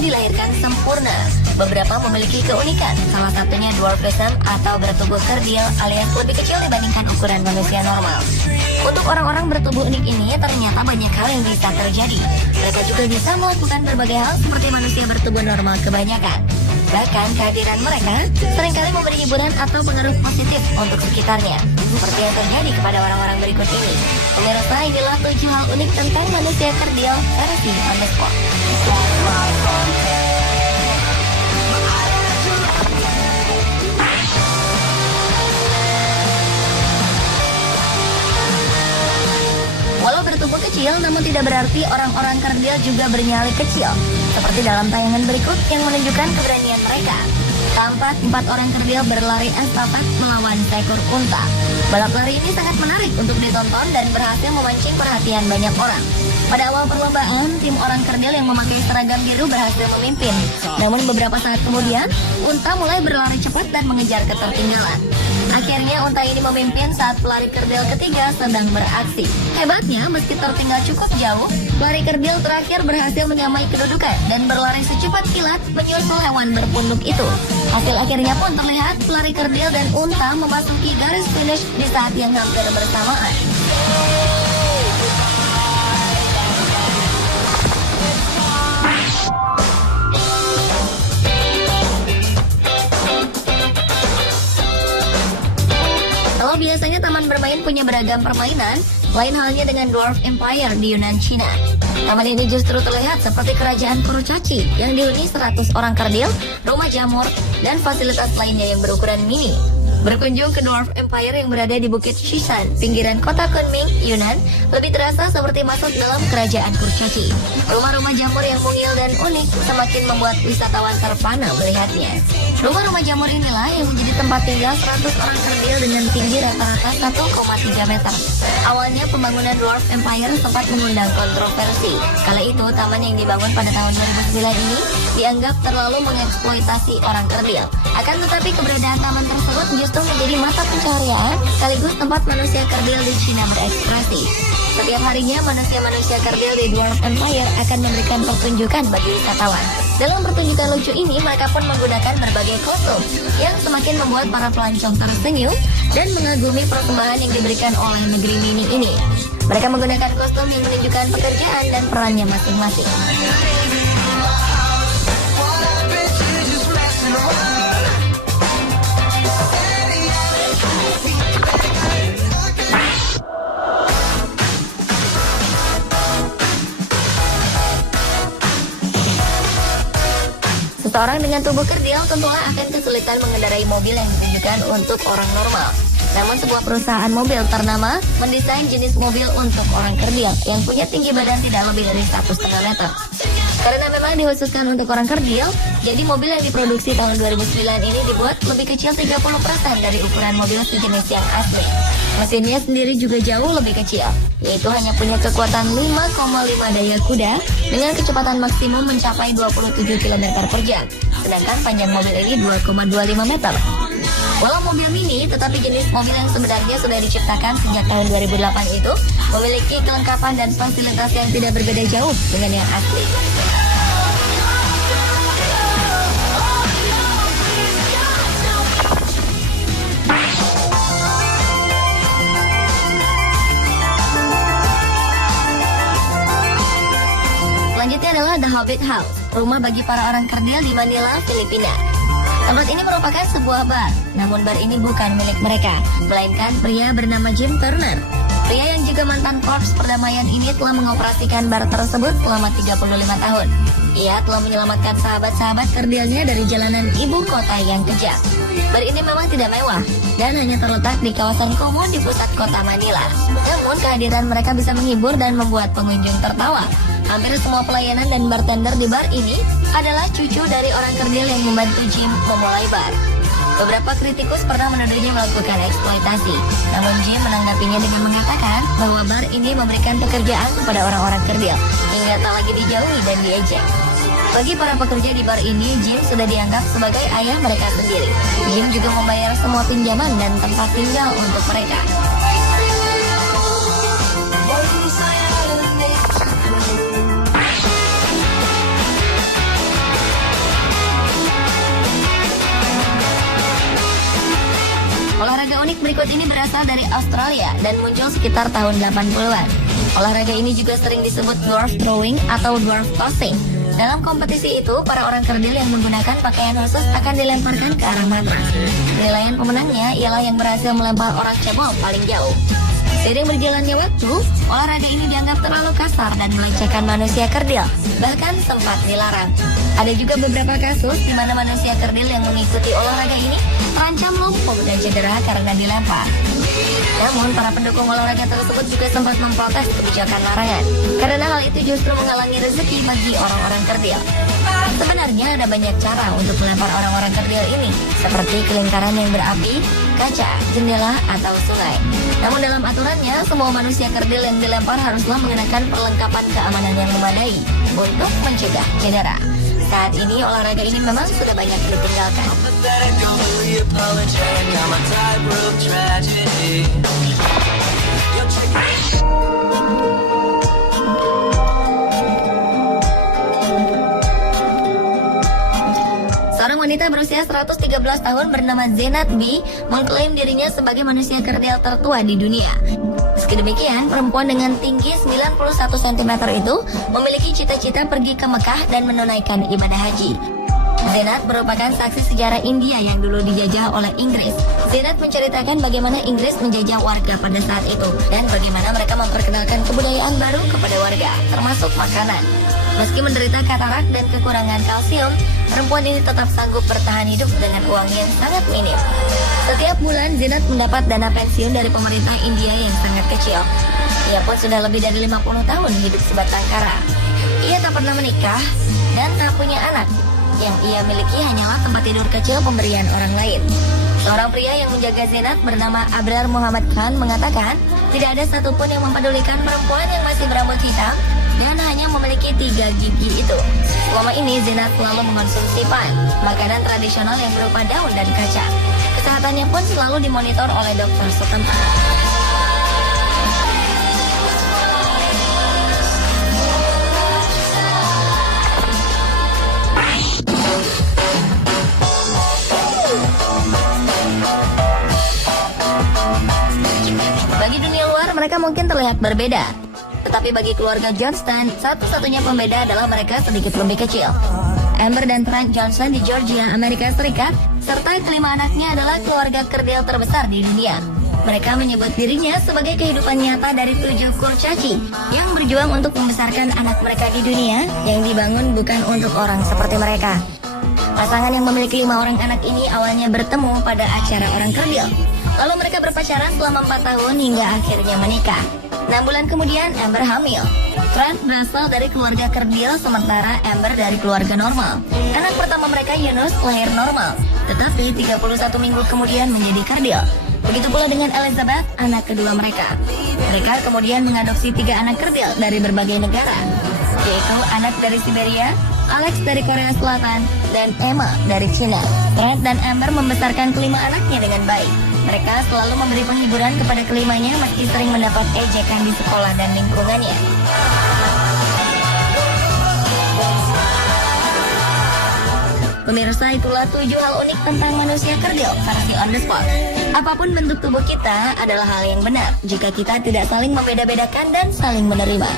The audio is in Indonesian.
dilahirkan sempurna. Beberapa memiliki keunikan, salah satunya dwarfism atau bertubuh kerdil alias lebih kecil dibandingkan ukuran manusia normal. Untuk orang-orang bertubuh unik ini ternyata banyak hal yang bisa terjadi. Mereka juga bisa melakukan berbagai hal seperti manusia bertubuh normal kebanyakan. Bahkan kehadiran mereka seringkali memberi hiburan atau pengaruh positif untuk sekitarnya, seperti yang terjadi kepada orang-orang berikut ini. Pemirsa, inilah 7 hal unik tentang manusia kerdil versi on the spot. Walau bertubuh kecil, namun tidak berarti orang-orang kerdil juga bernyali kecil. Seperti dalam tayangan berikut yang menunjukkan keberanian mereka. Tampak 4 orang kerdil berlari estafet melawan seekor unta. Balap lari ini sangat menarik untuk ditonton dan berhasil memancing perhatian banyak orang. Pada awal perlombaan, tim orang kerdil yang memakai seragam biru berhasil memimpin. Namun beberapa saat kemudian, unta mulai berlari cepat dan mengejar ketertinggalan. Akhirnya unta ini memimpin saat pelari kerdil ketiga sedang beraksi. Hebatnya, meski tertinggal cukup jauh, pelari kerdil terakhir berhasil menyamai kedudukan dan berlari secepat kilat menyusul hewan berpunduk itu. Hasil akhirnya pun terlihat pelari kerdil dan unta memasuki garis finish di saat yang hampir bersamaan. Kalau biasanya taman bermain punya beragam permainan, lain halnya dengan Dwarf Empire di Yunan, Cina. Taman ini justru terlihat seperti kerajaan kurcaci yang dihuni 100 orang kerdil, rumah jamur, dan fasilitas lainnya yang berukuran mini. Berkunjung ke Dwarf Empire yang berada di Bukit Shisan, pinggiran kota Kunming, Yunan, lebih terasa seperti masuk dalam kerajaan kurcaci. Rumah-rumah jamur yang mungil dan unik semakin membuat wisatawan terpana melihatnya. Rumah-rumah jamur inilah yang menjadi tempat tinggal 100 orang kerdil dengan tinggi rata-rata 1,3 meter. Awalnya pembangunan Dwarf Empire sempat mengundang kontroversi. Kala itu, taman yang dibangun pada tahun 2009 ini dianggap terlalu mengeksploitasi orang kerdil. Akan tetapi keberadaan taman tersebut justru menjadi mata pencaharian sekaligus tempat manusia kerdil di Cina berekspresi. Setiap harinya manusia-manusia kerdil di Dwarf Empire akan memberikan pertunjukan bagi wisatawan. Dalam pertunjukan lucu ini, mereka pun menggunakan berbagai kostum yang semakin membuat para pelancong tersenyum dan mengagumi persembahan yang diberikan oleh negeri mini ini. Mereka menggunakan kostum yang menunjukkan pekerjaan dan perannya masing-masing. Seseorang dengan tubuh kerdil tentulah akan kesulitan mengendarai mobil yang ditujukan untuk orang normal. Namun sebuah perusahaan mobil ternama mendesain jenis mobil untuk orang kerdil yang punya tinggi badan tidak lebih dari 1,5 meter. Karena memang dikhususkan untuk orang kerdil, jadi mobil yang diproduksi tahun 2009 ini dibuat lebih kecil 30% dari ukuran mobil sejenis yang asli. Mesinnya sendiri juga jauh lebih kecil, yaitu hanya punya kekuatan 5,5 daya kuda dengan kecepatan maksimum mencapai 27 km per jam. Sedangkan panjang mobil ini 2,25 meter. Walau mobil mini, tetapi jenis mobil yang sebenarnya sudah diciptakan sejak tahun 2008 itu memiliki kelengkapan dan fasilitas yang tidak berbeda jauh dengan yang asli. Selanjutnya adalah The Hobbit House, rumah bagi para orang kerdil di Manila, Filipina. Tempat ini merupakan sebuah bar, namun bar ini bukan milik mereka, melainkan pria bernama Jim Turner. Pria yang juga mantan korps perdamaian ini telah mengoperasikan bar tersebut selama 35 tahun. Ia telah menyelamatkan sahabat-sahabat kerdilnya dari jalanan ibu kota yang kejam. Bar ini memang tidak mewah dan hanya terletak di kawasan kumuh di pusat kota Manila. Namun kehadiran mereka bisa menghibur dan membuat pengunjung tertawa. Hampir semua pelayanan dan bartender di bar ini adalah cucu dari orang kerdil yang membantu Jim memulai bar. Beberapa kritikus pernah menuduhnya melakukan eksploitasi, namun Jim menanggapinya dengan mengatakan bahwa bar ini memberikan pekerjaan kepada orang-orang kerdil hingga tak lagi dijauhi dan diejek. Bagi para pekerja di bar ini, Jim sudah dianggap sebagai ayah mereka sendiri. Jim juga membayar semua pinjaman dan tempat tinggal untuk mereka. unik berikut ini berasal dari Australia dan muncul sekitar tahun 80-an. Olahraga ini juga sering disebut dwarf throwing atau dwarf tossing. Dalam kompetisi itu, para orang kerdil yang menggunakan pakaian khusus akan dilemparkan ke arah matras. Penilaian pemenangnya ialah yang berhasil melempar orang cebol paling jauh. Seiring berjalannya waktu, olahraga ini dianggap terlalu kasar dan melecehkan manusia kerdil, bahkan sempat dilarang. Ada juga beberapa kasus di mana manusia kerdil yang mengikuti olahraga ini terancam lumpuh dan cedera karena dilempar. Namun, para pendukung olahraga tersebut juga sempat memprotes kebijakan larangan, karena hal itu justru menghalangi rezeki bagi orang-orang kerdil. Sebenarnya ada banyak cara untuk melempar orang-orang kerdil ini, seperti kelingkaran yang berapi, kaca, jendela, atau sungai. Namun dalam aturannya, semua manusia kerdil yang dilempar haruslah mengenakan perlengkapan keamanan yang memadai untuk mencegah cedera. Saat ini olahraga ini memang sudah banyak ditinggalkan. Seorang wanita berusia 113 tahun bernama Zenat B mengklaim dirinya sebagai manusia kerdil tertua di dunia. Meski demikian, perempuan dengan tinggi 91 cm itu memiliki cita-cita pergi ke Mekah dan menunaikan ibadah haji. Zenat merupakan saksi sejarah India yang dulu dijajah oleh Inggris. Zenat menceritakan bagaimana Inggris menjajah warga pada saat itu dan bagaimana mereka memperkenalkan kebudayaan baru kepada warga, termasuk makanan. Meski menderita katarak dan kekurangan kalsium, perempuan ini tetap sanggup bertahan hidup dengan uang yang sangat minim. Setiap bulan, Zenat mendapat dana pensiun dari pemerintah India yang sangat kecil. Ia pun sudah lebih dari 50 tahun hidup sebatang kara. Ia tak pernah menikah dan tak punya anak. Yang ia miliki hanyalah tempat tidur kecil pemberian orang lain. Seorang pria yang menjaga Zenat bernama Abrar Muhammad Khan mengatakan, tidak ada satupun yang mempedulikan perempuan yang masih berambut hitam dan hanya memiliki 3 gigi itu. Selama ini Zenat selalu mengonsumsi pan, makanan tradisional yang berupa daun dan kacang. Kesehatannya pun selalu dimonitor oleh dokter setempat. Bagi dunia luar, mereka mungkin terlihat berbeda. Tetapi bagi keluarga Johnston, satu-satunya pembeda adalah mereka sedikit lebih kecil. Amber dan Trent Johnson di Georgia, Amerika Serikat, serta kelima anaknya adalah keluarga kerdil terbesar di dunia. Mereka menyebut dirinya sebagai kehidupan nyata dari 7 kurcaci yang berjuang untuk membesarkan anak mereka di dunia yang dibangun bukan untuk orang seperti mereka. Pasangan yang memiliki 5 orang anak ini awalnya bertemu pada acara orang kerdil. Lalu mereka berpacaran selama 4 tahun hingga akhirnya menikah. 6 bulan kemudian Amber hamil. Trent berasal dari keluarga kerdil sementara Amber dari keluarga normal. Anak pertama mereka Yunus lahir normal, tetapi 31 minggu kemudian menjadi kerdil. Begitu pula dengan Elizabeth, anak kedua mereka. Mereka kemudian mengadopsi 3 anak kerdil dari berbagai negara, yaitu anak dari Siberia, Alex dari Korea Selatan, dan Emma dari Cina. Trent dan Amber membesarkan kelima anaknya dengan baik. Mereka selalu memberi penghiburan kepada kelimanya meski sering mendapat ejekan di sekolah dan lingkungannya. Pemirsa, itulah 7 hal unik tentang manusia kerdil versi On The Spot. Apapun bentuk tubuh kita adalah hal yang benar jika kita tidak saling membeda-bedakan dan saling menerima.